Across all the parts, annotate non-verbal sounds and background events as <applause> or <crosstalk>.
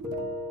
Thank you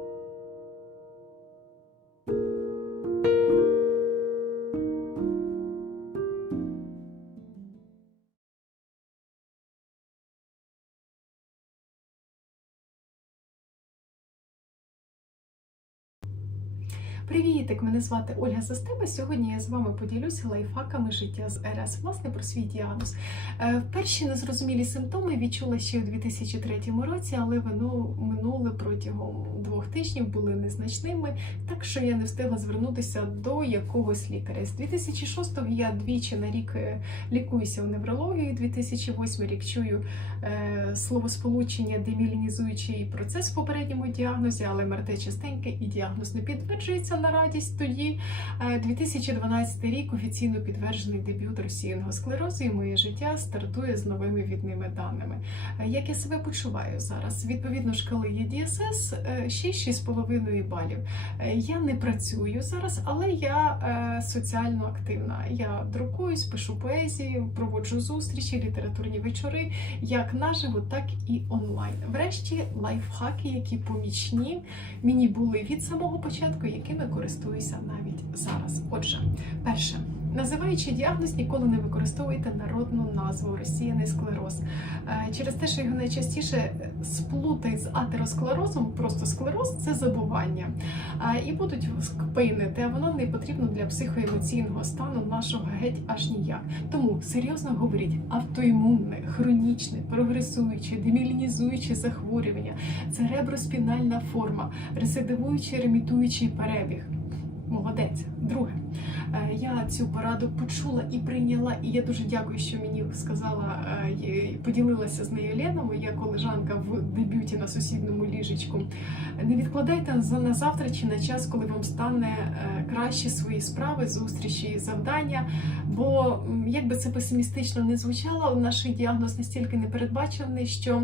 Привітик! Мене звати Ольга Застеба. Сьогодні я з вами поділюся лайфхаками життя з РС, власне про свій діагноз. Е, Перші незрозумілі симптоми відчула ще у 2003 році, але вони минули протягом двох тижнів, були незначними, так що я не встигла звернутися до якогось лікаря. З 2006-го я двічі на рік е, лікуюся у неврології. 2008 рік чую е, словосполучення демілінізуючий процес в попередньому діагнозі, але МРТ частеньке і діагноз не підтверджується на радість. Тоді е, 2012 рік офіційно підтверджений дебют російного склерозу, і моє життя стартує з новими відними даними. Е, Як я себе почуваю зараз? Відповідно, шкали є DSS е, 6-6,5 балів. Е, Я не працюю зараз, але я е, соціально активна. Я друкуюсь, пишу поезію, проводжу зустрічі, літературні вечори, як наживо, так і онлайн. Врешті лайфхаки, які помічні мені були від самого початку, якими користуюся навіть зараз. Отже, перше. Називаючи діагноз, ніколи не використовуйте народну назву розсіяний склероз. Е, Через те, що його найчастіше сплутають з атеросклерозом, просто склероз це забування. Е, І будуть пейнити, а воно не потрібно для психоемоційного стану нашого геть аж ніяк. Тому серйозно говоріть, автоімунне, хронічне, прогресуюче, демілінізуюче захворювання, цереброспінальна форма, рецидивуючий ремітуючий перебіг. Молодець. Друге, е, я цю пораду почула і прийняла, і я дуже дякую, що мені сказала, е, поділилася з нею Лена, моя колежанка в дебюті на сусідньому ліжечку. Не відкладайте на завтра чи на час, коли вам стане е, краще свої справи, зустрічі, завдання. Бо як би це песимістично не звучало, наш діагноз настільки непередбачений, що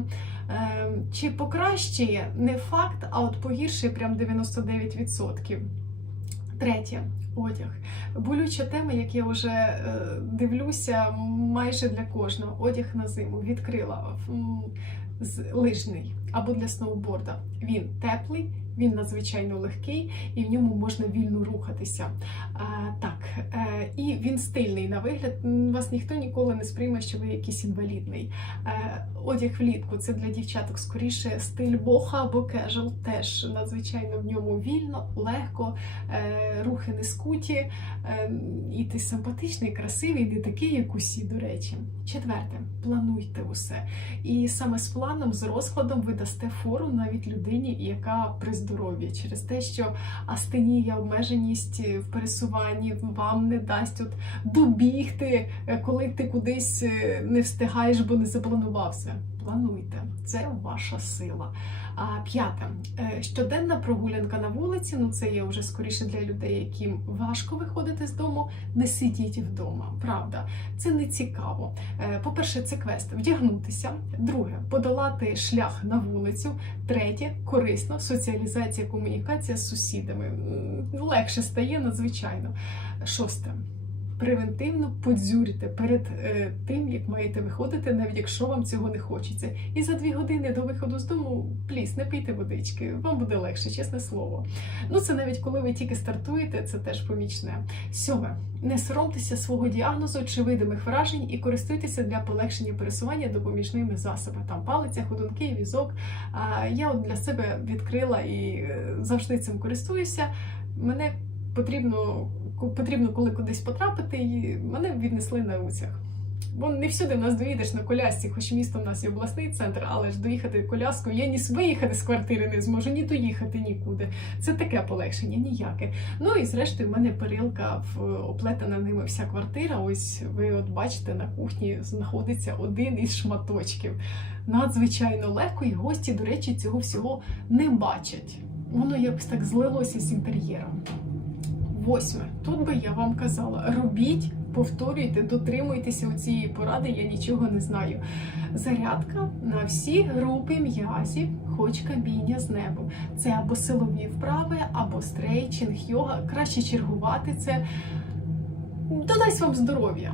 чи покращує не факт, а от погіршує прям 99%. Третє одяг. Болюча тема, як я вже е, дивлюся, майже для кожного. Одяг на зиму відкрила лижний або для сноуборда. Він теплий, він надзвичайно легкий і в ньому можна вільно рухатися. А, так, е, і він стильний на вигляд. Вас ніхто ніколи не сприйме, що ви якийсь інвалідний. Е, одяг влітку це для дівчаток скоріше стиль боха або кежел. Теж надзвичайно в ньому вільно, легко, е, рухи не скуті, і ти симпатичний, красивий, не такий, як усі, до речі. Четверте, плануйте усе. І саме з планом, з розкладом ви дасте фору навіть людині, яка при здоров'ї, через те, що астенія, обмеженість в пересуванні вам не дасть от добігти, е, коли ти кудись е, не встигаєш, бо не запланувався. Плануйте, це ваша сила. П'яте щоденна прогулянка на вулиці. Ну це є вже скоріше для людей, яким важко виходити з дому. Не сидіть вдома. Правда, це не цікаво. Е, По-перше, це квест вдягнутися. Друге подолати шлях на вулицю. Третє корисно соціалізація, комунікація з сусідами. Легше стає надзвичайно. Шосте. Превентивно подзюрте перед е, тим, як маєте виходити, навіть якщо вам цього не хочеться. І за дві години до виходу з дому пліс, не пийте водички, вам буде легше, чесне слово. Ну це навіть коли ви тільки стартуєте, це теж помічне. Сьоме, не соромтеся свого діагнозу чи видимих вражень і користуйтеся для полегшення пересування допоміжними засобами. Там палиця, ходунки, візок. А я от для себе відкрила і е, завжди цим користуюся. Мене потрібно, потрібно коли кудись потрапити, і мене віднесли на руцях. Бо не всюди в нас доїдеш на колясці, хоч місто в нас є обласний центр, але ж доїхати коляскою, я ні виїхати з квартири не зможу, ні доїхати нікуди. Це таке полегшення, ніяке. Ну і зрештою, в мене перилка в оплетена ними вся квартира. Ось ви от бачите, на кухні знаходиться один із шматочків. Надзвичайно легко, і гості, до речі, цього всього не бачать. Воно якось так злилося з інтер'єром. Восьме. Тут би я вам казала: робіть, повторюйте, дотримуйтеся цієї поради, я нічого не знаю. Зарядка на всі групи м'язів, хоч каміння з небу. Це або силові вправи, або стрейчинг, йога. Краще чергувати це. Додасть вам здоров'я.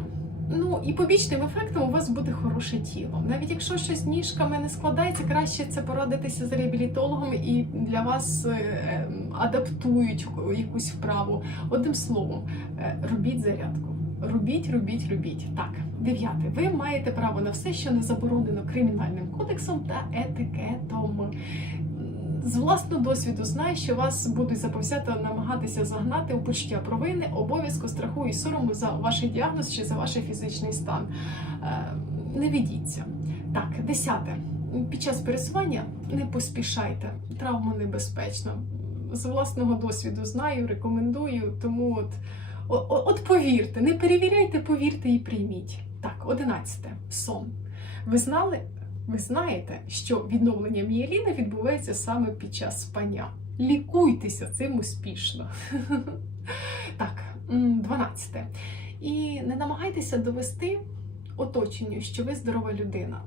Ну і побічним ефектом у вас буде хороше тіло. Навіть якщо щось ніжками не складається, краще це порадитися з реабілітологом і для вас е, е, адаптують якусь вправу. Одним словом, е, робіть зарядку. Робіть, робіть, робіть. Так, дев'яте. Ви маєте право на все, що не заборонено кримінальним кодексом та етикетом. З власного досвіду знаю, що вас будуть заповзято намагатися загнати у почуття провини, обов'язку, страху і сорому за ваш діагноз чи за ваш фізичний стан. Е, Не ведіться. Так, десяте. Під час пересування не поспішайте. Травма небезпечна. З власного досвіду знаю, рекомендую. Тому от, о- о- от повірте, не перевіряйте, повірте і прийміть. Так, одинадцяте. Сон. Ви знали? Ви знаєте, що відновлення мієліни відбувається саме під час спання. Лікуйтеся цим успішно. <laughs> Так, м, 12. І не намагайтеся довести оточенню, що ви здорова людина,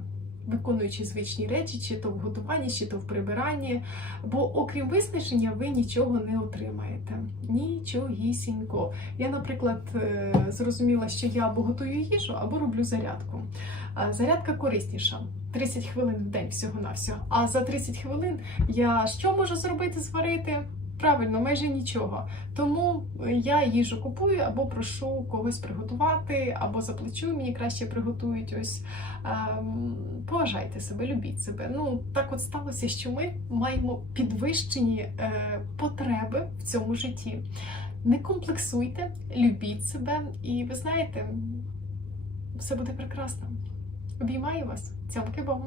виконуючи звичні речі, чи то в готуванні, чи то в прибиранні. Бо окрім виснаження, ви нічого не отримаєте. Нічогісінько. Я, наприклад, е, зрозуміла, що я або готую їжу, або роблю зарядку. Е, Зарядка корисніша. 30 хвилин в день всього-навсього. А за 30 хвилин я що можу зробити, зварити? Правильно, майже нічого. Тому я їжу купую або прошу когось приготувати, або заплачу, мені краще приготують. Ось ем, поважайте себе, любіть себе. Ну так от сталося, що ми маємо підвищені е, потреби в цьому житті. Не комплексуйте, любіть себе, і ви знаєте, все буде прекрасно. Обіймаю вас. Цьомки бомб.